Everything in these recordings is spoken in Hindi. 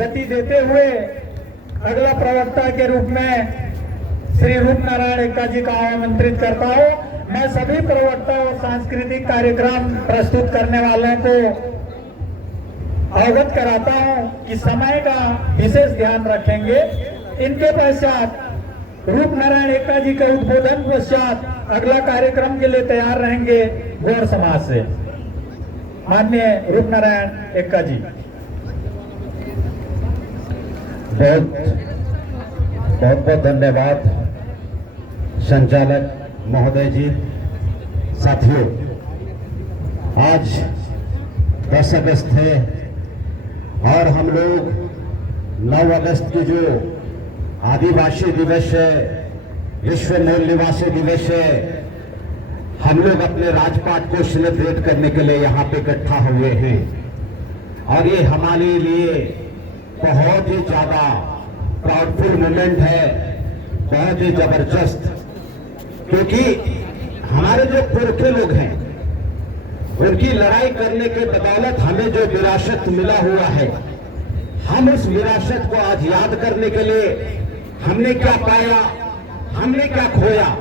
गति देते हुए अगला प्रवक्ता के रूप में श्री रूप नारायण एक्का जी का आमंत्रित करता हूँ। मैं सभी प्रवक्ता और सांस्कृतिक कार्यक्रम प्रस्तुत करने वालों को अवगत कराता हूँ कि समय का विशेष ध्यान रखेंगे। इनके पश्चात रूप नारायण एक्का जी के उद्बोधन पश्चात अगला कार्यक्रम के लिए तैयार रहेंगे गौर समाज से माननीय रूप नारायण एक्का जी। बहुत बहुत धन्यवाद संचालक महोदय जी। साथियों, आज 10 अगस्त है और हम लोग 9 अगस्त की जो आदिवासी दिवस है, विश्व मूल निवासी दिवस है, हम लोग अपने राजपाट को सेलिब्रेट करने के लिए यहाँ पे इकट्ठा हुए हैं और ये हमारे लिए बहुत ही ज्यादा प्राउडफुल मोमेंट है, बहुत ही जबरदस्त, क्योंकि हमारे जो पुरखे लोग हैं उनकी लड़ाई करने के बदौलत हमें जो विरासत मिला हुआ है, हम उस विरासत को आज याद करने के लिए हमने क्या पाया, हमने क्या खोया,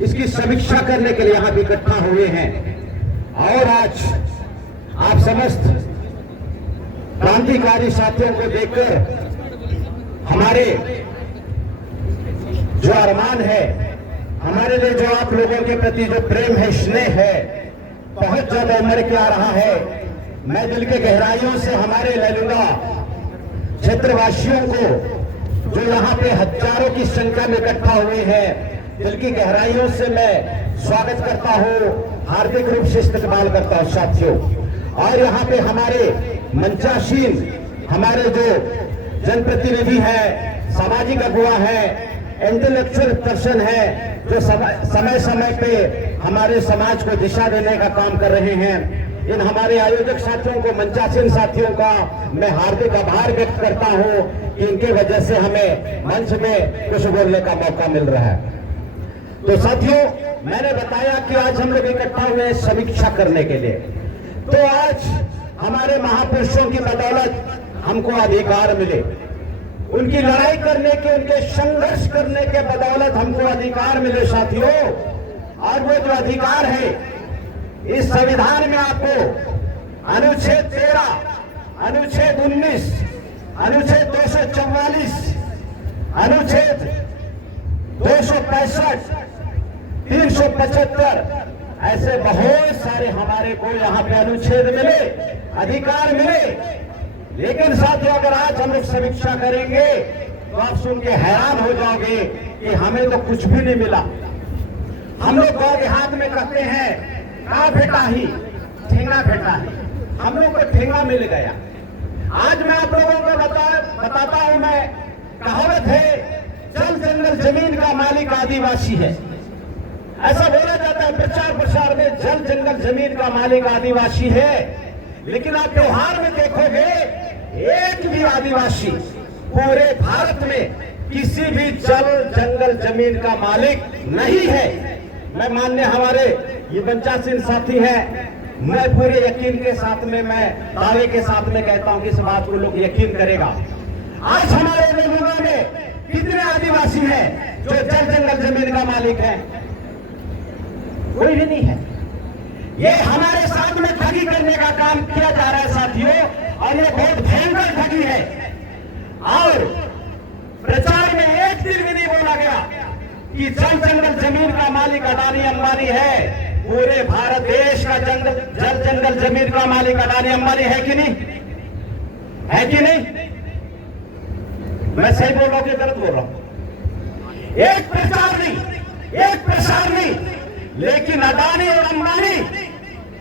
इसकी समीक्षा करने के लिए यहाँ पे इकट्ठा हुए हैं। और आज आप समस्त क्रांतिकारी साथियों को देखकर हमारे जो अरमान है, हमारे लिए जो आप लोगों के प्रति जो प्रेम है, स्नेह है, बहुत ज्यादा उमड़ के आ रहा है। मैं दिल के गहराइयों से हमारे लैलूंगा क्षेत्रवासियों को जो यहाँ पे हजारों की संख्या में इकट्ठा हुए हैं, दिल की गहराइयों से मैं स्वागत करता हूँ, हार्दिक रूप से इस्तकबाल करता हूँ साथियों। और यहाँ पे हमारे मंचासीन, हमारे जो जनप्रतिनिधि है, सामाजिक अगुवा है, इंटेलेक्चुअल पर्सन है, जो समय समय पे हमारे समाज को दिशा देने का काम कर रहे हैं, इन हमारे आयोजक साथियों को, मंचासीन साथियों का मैं हार्दिक आभार व्यक्त करता हूं कि इनके वजह से हमें मंच में कुछ बोलने का मौका मिल रहा है। तो साथियों, मैंने बताया कि आज हम लोग इकट्ठा हुए समीक्षा करने के लिए। तो आज हमारे महापुरुषों की बदौलत हमको अधिकार मिले, उनकी लड़ाई करने के, उनके संघर्ष करने के बदौलत हमको अधिकार मिले साथियों। और वो जो अधिकार है इस संविधान में आपको अनुच्छेद 13, अनुच्छेद 19, अनुच्छेद 244, अनुच्छेद 265, 375 ऐसे बहुत सारे हमारे को यहाँ पे अनुच्छेद मिले, अधिकार मिले। लेकिन साथियों, अगर आज हम लोग समीक्षा करेंगे तो आप सुन के हैरान हो जाओगे कि हमें तो कुछ भी नहीं मिला। हम लोग गाँव देहात में कहते हैं का फेटा ही ठेंगा फेटा ही, हम लोग को ठेंगा मिल गया। आज मैं आप लोगों को बताता हूं, मैं कहावत है, जल जंगल जमीन का मालिक आदिवासी है। ऐसा बोला जाता है प्रचार प्रसार में, जल जंगल जमीन का मालिक आदिवासी है। लेकिन आप त्योहार में देखोगे एक भी आदिवासी पूरे भारत में किसी भी जल जंगल जमीन का मालिक नहीं है। मैं माननीय हमारे ये पंचासीन साथी हैं, मैं पूरे यकीन के साथ में, मैं दावे के साथ में कहता हूं कि इस बात को लोग यकीन करेगा। आज हमारे मेलुगा में कितने आदिवासी हैं जो जल जंगल जमीन का मालिक है? कोई भी नहीं है। ये हमारे साथ में ठगी करने का काम किया जा रहा है साथियों, और ये बहुत भयंकर ठगी है। और प्रचार में एक दिन भी नहीं बोला गया कि जल जंगल जमीन का मालिक अडानी अंबानी है। पूरे भारत देश का जल जंगल जमीन का मालिक अडानी अंबानी है कि नहीं? है कि नहीं? मैं सही बोल रहा हूं कि गलत बोल रहा हूं? एक प्रचार नहीं, एक प्रसार नहीं, लेकिन अडानी और अंबानी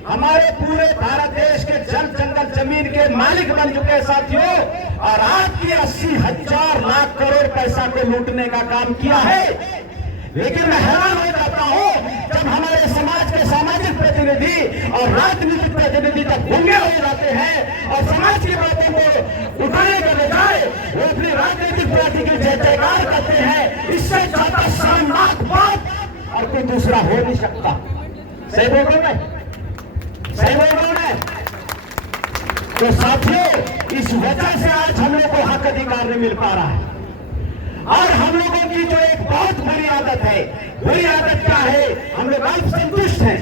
हमारे पूरे भारत देश के जल जंगल जमीन के मालिक बन चुके हैं साथियों। और आज की 80,000 लाख करोड़ पैसा को लूटने का काम किया है। लेकिन मैं हैरान हो जाता हूं जब हमारे समाज के सामाजिक प्रतिनिधि और राजनीतिक प्रतिनिधि जब गुंगे हो जाते हैं और समाज की बातों को उठाने के बजाय वो अपनी राजनीतिक पार्टी की जय जयकार करते हैं। इससे ज्यादा शर्मनाक बात और कोई दूसरा हो नहीं सकता। सही बोल रहा हूं मैं? सही बोल रहा हूं मैं? तो साथियों, इस वजह से आज हम लोग को हक अधिकार नहीं मिल पा रहा है। और हम लोगों की जो एक बहुत बुरी आदत है, बुरी आदत क्या है, हम लोग अल्प संतुष्ट हैं,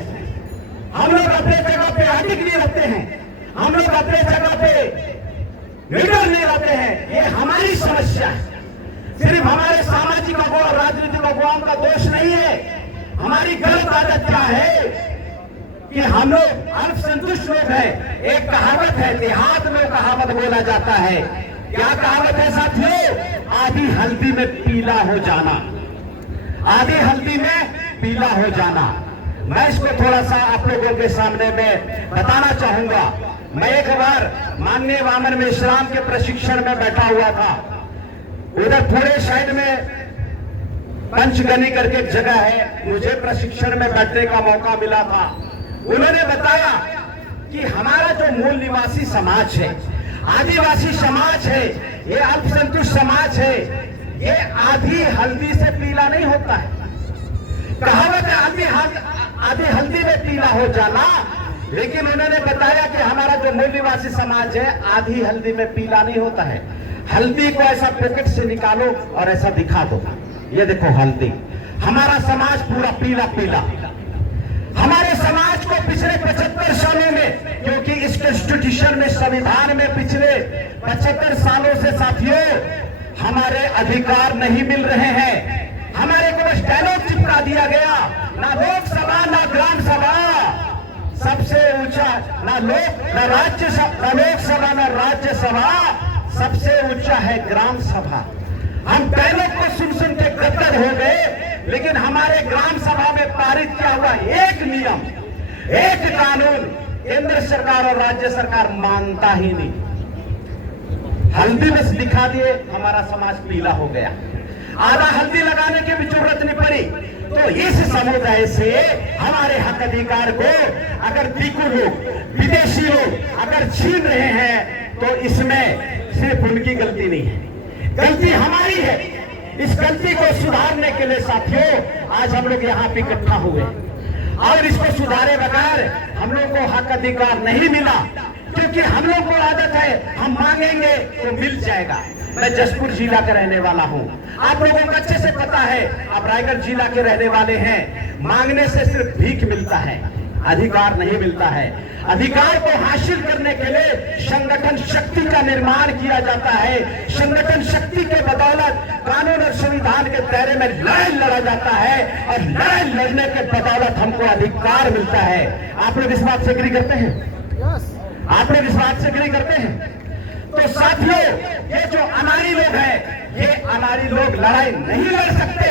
हम लोग अपने जगह पे अडिग नहीं रहते हैं, हम लोग अपने जगह पे निडर नहीं रहते हैं। ये हमारी समस्या है। सिर्फ हमारे सामाजिक और राजनीतिक अगुवाओं का दोष नहीं है। हमारी गलत आदत क्या है कि हम लोग अल्प संतुष्ट लोग हैं। एक कहावत है, देहात में कहावत बोला जाता है। क्या कहावत है साथियों? आधी हल्दी में पीला हो जाना, आधी हल्दी में पीला हो जाना। मैं इसको थोड़ा सा आप लोगों के सामने में बताना चाहूंगा। मैं एक बार माननीय वामन मेश्राम के प्रशिक्षण में बैठा हुआ था। उधर पुणे साइड में पंचगनी करके एक जगह है, मुझे प्रशिक्षण में बैठने का मौका मिला था। उन्होंने बताया कि हमारा जो मूल निवासी समाज है, आदिवासी समाज है, ये अल्पसंतुष्ट समाज है, ये आधी हल्दी से पीला नहीं होता है। कहावत है आधी हल्दी में पीला हो जाना, लेकिन उन्होंने बताया कि हमारा जो मूल निवासी समाज है, आधी हल्दी में पीला नहीं होता है। हल्दी को ऐसा पॉकेट से निकालो और ऐसा दिखा दो, ये देखो हल्दी। हमारा समाज पूरा पीला पीला। हमारे समाज को पिछले 75 सालों में, क्योंकि इस कॉन्स्टिट्यूशन में, संविधान में पिछले 75 सालों से साथियों हमारे अधिकार नहीं मिल रहे हैं। हमारे को बस डायलॉग चिपका दिया गया, ना लोकसभा ना ग्राम सभा, सबसे ऊंचा ना लोकसभा ना राज्यसभा, सबसे ऊंचा है ग्राम सभा। हम डायलॉग को सुन के गद्दर हो गए, लेकिन हमारे ग्राम सभा में पारित किया हुआ एक नियम, एक कानून केंद्र सरकार और राज्य सरकार मानता ही नहीं। हल्दी बस दिखा दिए, हमारा समाज पीला हो गया। आधा हल्दी लगाने की भी जरूरत नहीं पड़ी। तो इस समुदाय से हमारे हक अधिकार को अगर दीकू लोग, विदेशी लोग अगर छीन रहे हैं, तो इसमें सिर्फ उनकी गलती नहीं है, गलती हमारी है। इस गलती को सुधारने के लिए साथियों आज हम लोग यहाँ पे इकट्ठा हुए, और इसको सुधारे बगैर हम लोग को हक अधिकार नहीं मिला। क्योंकि हम लोग को आदत है, हम मांगेंगे तो मिल जाएगा। मैं जसपुर जिला का रहने वाला हूँ, आप लोगों को अच्छे से पता है, आप रायगढ़ जिला के रहने वाले हैं। मांगने से सिर्फ भीख मिलता है, अधिकार नहीं मिलता है। अधिकार को हासिल करने के लिए संगठन शक्ति का निर्माण किया जाता है। संगठन शक्ति के बदौलत कानून और संविधान के दायरे में लड़ाई लड़ा जाता है, और लड़ाई लड़ने के बदौलत हमको अधिकार मिलता है। आप लोग इस बात से एग्री करते हैं? आप लोग इस बात से एग्री करते हैं? तो साथियों, ये जो अनाड़ी लोग हैं, ये अनाड़ी लोग लड़ाई नहीं लड़ सकते।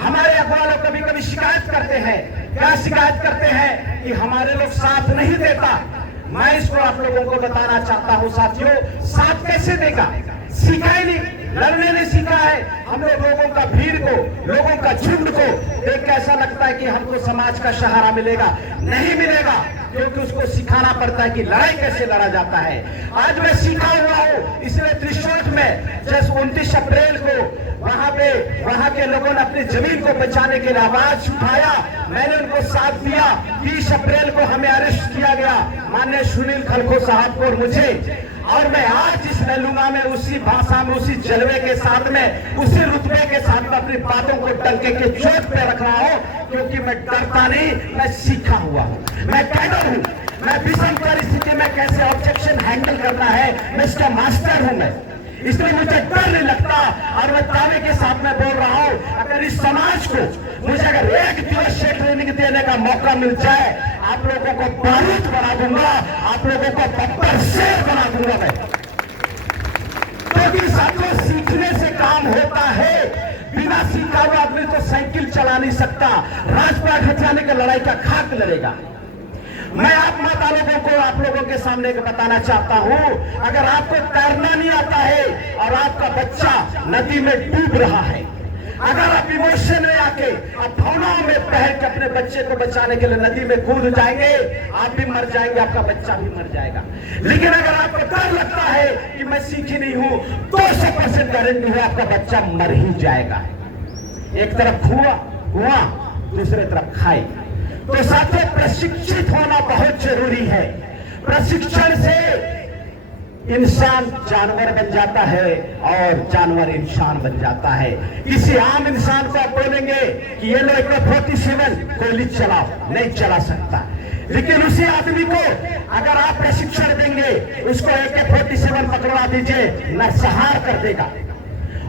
हमारे अगुवा लोग कभी कभी शिकायत करते हैं। क्या शिकायत करते हैं? कि हमारे लोग साथ नहीं देता। मैं इसको आप लोगों को बताना चाहता हूं साथियों, साथ कैसे देगा? सीखा ही नहीं, लड़ने नहीं सीखा है। हम लोगों का भीड़ को, लोगों का झुंड को देख के ऐसा लगता है कि हमको समाज का सहारा मिलेगा। नहीं मिलेगा, क्योंकि उसको सिखाना पड़ता है कि लड़ाई कैसे लड़ा जाता है। आज मैं सीखा हुआ हूँ, इसलिए त्रिशूल में जैसे 29 अप्रैल को वहां के लोगों ने अपनी जमीन को बचाने के लिए आवाज उठाया, मैंने उनको साथ दिया। 20 अप्रैल को हमें अरेस्ट किया गया, माननीय सुनील खलखो साहब को और मुझे, और मैं आज इस लूंगा में उसी भाषा में, उसी जलवे के साथ में, उसी रुतबे के साथ में अपनी बातों को डंके के चोट पे रख रहा हूं। क्योंकि मैं डरता नहीं, मैं सीखा हुआ हूं, मैं कैडर हूं। मैं विषम परिस्थिति में कैसे ऑब्जेक्शन हैंडल करना है, मैं इसका मास्टर हूं। मैं इसलिए मुझे डर नहीं लगता, और मैं दावे के साथ में बोल रहा हूं, अगर इस समाज को मुझे अगर एक दिवस से ट्रेनिंग देने का मौका मिल जाए, आप लोगों को बारूद बना दूंगा, आप लोगों को बब्बर शेर बना दूंगा मैं। क्योंकि साथियों, सीखने से काम होता है। बिना सीखा हुआ आदमी तो साइकिल चला नहीं सकता, राजपाट हथियाने की लड़ाई का खाक लड़ेगा। मैं आप माता लोगों को आप लोगों के सामने बताना चाहता हूं, अगर आपको तैरना नहीं आता है और आपका बच्चा नदी में डूब रहा है, अगर आप इमोशन में आके, आप भावनाओं में बह के अपने बच्चे को बचाने के लिए नदी में कूद जाएंगे, आप भी मर जाएंगे, आपका बच्चा भी मर जाएगा। लेकिन अगर आपको डर लगता है कि मैं सीखी नहीं हूं, 200% गारंटी है आपका बच्चा मर ही जाएगा। एक तरफ कुआं, दूसरे तरफ खाई। तो साथियों, प्रशिक्षित होना बहुत जरूरी है। प्रशिक्षण से इंसान जानवर बन जाता है और जानवर इंसान बन जाता है। किसी आम इंसान को आप बोलेंगे कि ये लो AK-47 गोली चलाओ, नहीं चला सकता। लेकिन उसी आदमी को अगर आप प्रशिक्षण देंगे, उसको AK-47 पकड़वा दीजिए, नरसंहार कर देगा।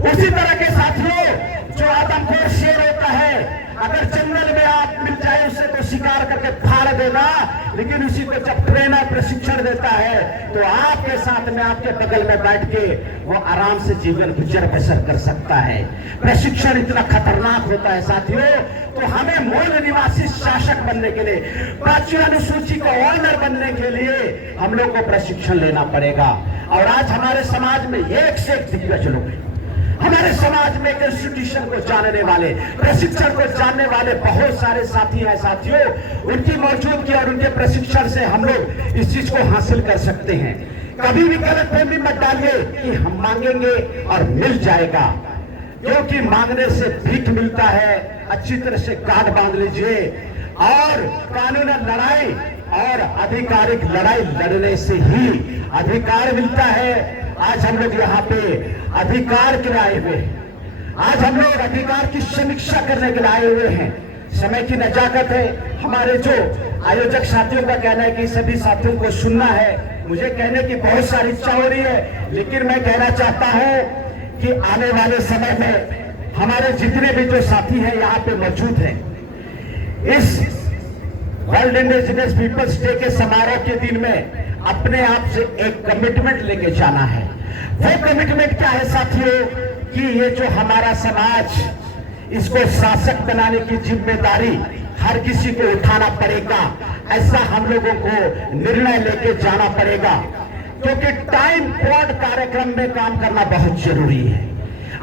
उसी तरह के साथियों, जो आदमखोर शेर होता है, अगर जंगल में आप मिल जाए उसे तो शिकार करके फाड़ देगा, लेकिन उसी को जब ट्रेनर प्रशिक्षण देता है तो आपके साथ में, आपके बगल में बैठ के वो आराम से जीवन गुजर बसर कर सकता है। प्रशिक्षण इतना खतरनाक होता है साथियों। तो हमें मूल निवासी शासक बनने के लिए, 5वीं अनुसूची को ऑनर बनने के लिए हम लोग को प्रशिक्षण लेना पड़ेगा। और आज हमारे समाज में एक से एक दिग्गज लोग हैं। हमारे समाज में कॉन्स्टिट्यूशन को जानने वाले, प्रशिक्षण को जानने वाले बहुत सारे साथी हैं साथियों। उनकी मौजूदगी और उनके प्रशिक्षण से हम लोग इस चीज को हासिल कर सकते हैं। कभी भी गलतफहमी मत डालिए कि हम मांगेंगे और मिल जाएगा, क्योंकि मांगने से भीख मिलता है। अच्छी तरह से गांठ बांध लीजिए और कानूनी लड़ाई और आधिकारिक लड़ाई लड़ने से ही अधिकार मिलता है। आज हम लोग यहाँ पे अधिकार के लिए आए हुए हैं। आज हम लोग अधिकार की समीक्षा करने के लिए आए हुए हैं। समय की नजाकत है। हमारे जो आयोजक साथियों का कहना है कि सभी साथियों को सुनना है। मुझे कहने की बहुत सारी इच्छा हो रही है, लेकिन मैं कहना चाहता हूं कि आने वाले समय में हमारे जितने भी जो साथी हैं यहाँ पे मौजूद हैं, इस वर्ल्ड इंडिजिनस पीपल्स डे के समारोह के दिन में अपने आप से एक कमिटमेंट लेके जाना है। वो कमिटमेंट क्या है साथियों कि ये जो हमारा समाज, इसको शासक बनाने की जिम्मेदारी हर किसी को उठाना पड़ेगा। ऐसा हम लोगों को निर्णय लेके जाना पड़ेगा, क्योंकि टाइम बोर्ड कार्यक्रम में काम करना बहुत जरूरी है।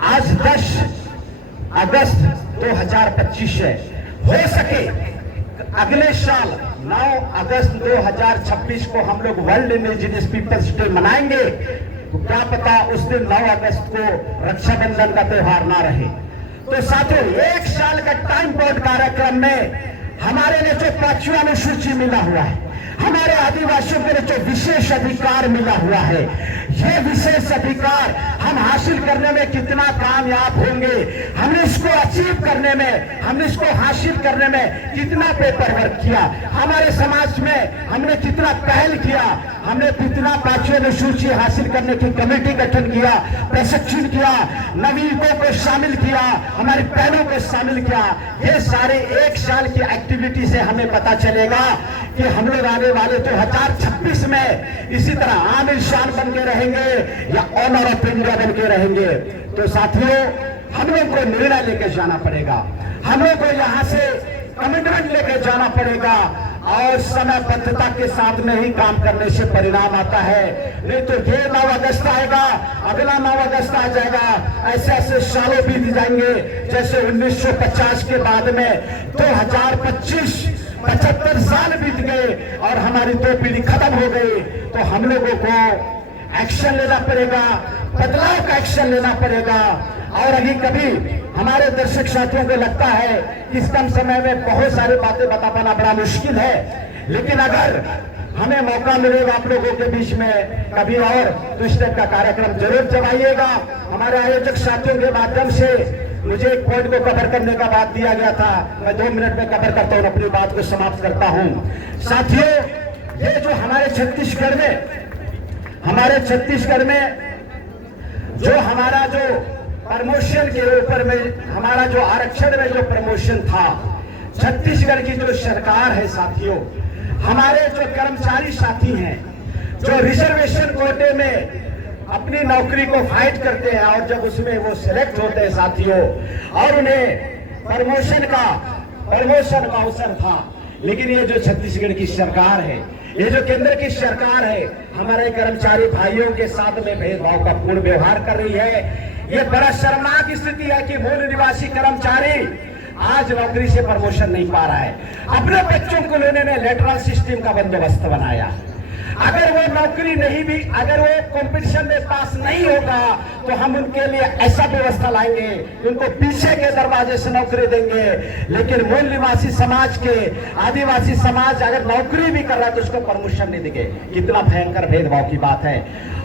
आज 10 अगस्त 2025 है। हो सके अगले साल 9 अगस्त 2026 को हम लोग वर्ल्ड इंडिजिनस पीपल्स डे मनाएंगे, तो क्या पता उस दिन 9 अगस्त को रक्षाबंधन का त्योहार ना रहे। तो साथियों, एक साल का टाइम बोर्ड कार्यक्रम में हमारे लिए जो 5वीं अनुसूची मिला हुआ है, हमारे आदिवासियों के लिए जो विशेष अधिकार मिला हुआ है, ये विशेष अधिकार हम हासिल करने में कितना कामयाब होंगे, हमने इसको अचीव करने में, हमने इसको हासिल करने में कितना पेपर वर्क किया, हमारे समाज में हमने कितना पहल किया, हमने कितना 5वीं अनुसूची हासिल करने की कमेटी गठन किया, प्रशिक्षण किया, नवीनों को शामिल किया, हमारी बहनों को शामिल किया। ये सारे एक साल की एक्टिविटी से हमें पता चलेगा कि हम लोग आने वाले 2026 में इसी तरह आम इंसान बन के रहेंगे या ऑनर ऑफ इंडिया बन के रहेंगे। तो साथियों, हम लोग को निर्णय लेके जाना पड़ेगा, हम लोग को यहाँ से कमिटमेंट लेके जाना पड़ेगा और समयबद्धता के साथ में ही काम करने से परिणाम आता है। नहीं तो ये 9 अगस्त आएगा, अगला 9 अगस्त आ जाएगा, ऐसे ऐसे सालों बीत जाएंगे। जैसे 1950 के बाद में 2025 75 साल बीत गए और हमारी 2 पीढ़ी खत्म हो गई। तो हम लोगों को एक्शन लेना पड़ेगा, बदलाव का एक्शन लेना पड़ेगा। और अभी कभी हमारे दर्शक साथियों को लगता है कि इस कम समय में बहुत सारी बातें बता पाना बड़ा मुश्किल है, लेकिन अगर हमें मौका मिलेगा आप लोगों के बीच में कभी और तो इस टाइप का कार्यक्रम जरूर चलाइएगा। हमारे आयोजक साथियों के माध्यम से मुझे एक पॉइंट को कवर करने का बात दिया गया था, मैं 2 मिनट में कवर करता हूं, अपनी बात को समाप्त करता हूं। साथियों, ये जो हमारे छत्तीसगढ़ में जो हमारा जो प्रमोशन के ऊपर में हमारा जो आरक्षण में जो प्रमोशन था, छत्तीसगढ़ की जो सरकार है साथियों, हमारे जो कर्मचारी साथी हैं जो रिजर्वेशन कोटे में अपनी नौकरी को फाइट करते हैं और जब उसमें वो सिलेक्ट होते हैं साथियों और उन्हें प्रमोशन का अवसर था, लेकिन ये जो छत्तीसगढ़ की सरकार है, ये जो केंद्र की सरकार है, हमारे कर्मचारी भाइयों के साथ में भेदभाव का पूर्ण व्यवहार कर रही है। ये बड़ा शर्मनाक स्थिति है कि मूल निवासी कर्मचारी आज नौकरी से प्रमोशन नहीं पा रहा है। अपने बच्चों को लेने में लेटरल सिस्टम का बंदोबस्त बनाया, अगर वो नौकरी नहीं भी, अगर वो कंपटीशन में पास नहीं होगा तो हम उनके लिए ऐसा व्यवस्था लाएंगे, उनको पीछे के दरवाजे से नौकरी देंगे। लेकिन मूल निवासी समाज के, आदिवासी समाज अगर नौकरी भी कर रहा है तो उसको प्रमोशन नहीं देंगे। कितना भयंकर भेदभाव की बात है।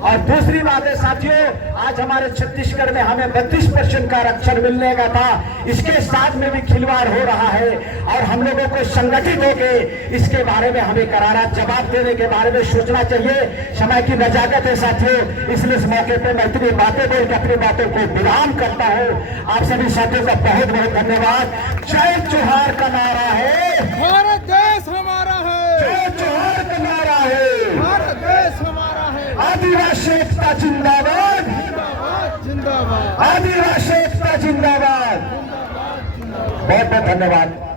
और दूसरी बात है साथियों, आज हमारे छत्तीसगढ़ में हमें 32% का आरक्षण मिलने का था, इसके साथ में भी खिलवाड़ हो रहा है और हम लोगों को संगठित होकर इसके बारे में हमें करारा जवाब देने के बारे में सोचना चाहिए। समय की नजाकत है साथियों, इसलिए इस मौके पर मैं इतनी बातें बोल के अपनी बातों को विराम करता हूँ। आप सभी साथियों का बहुत बहुत धन्यवाद। जय जोहार का नारा है, भारत देश हमारा है, जय जोहार का नारा है, भारत देश हमारा है, आदिवासी एकता जिंदाबाद, जिंदाबाद जिंदाबाद आदिवासी एकता जिंदाबाद। बहुत बहुत धन्यवाद।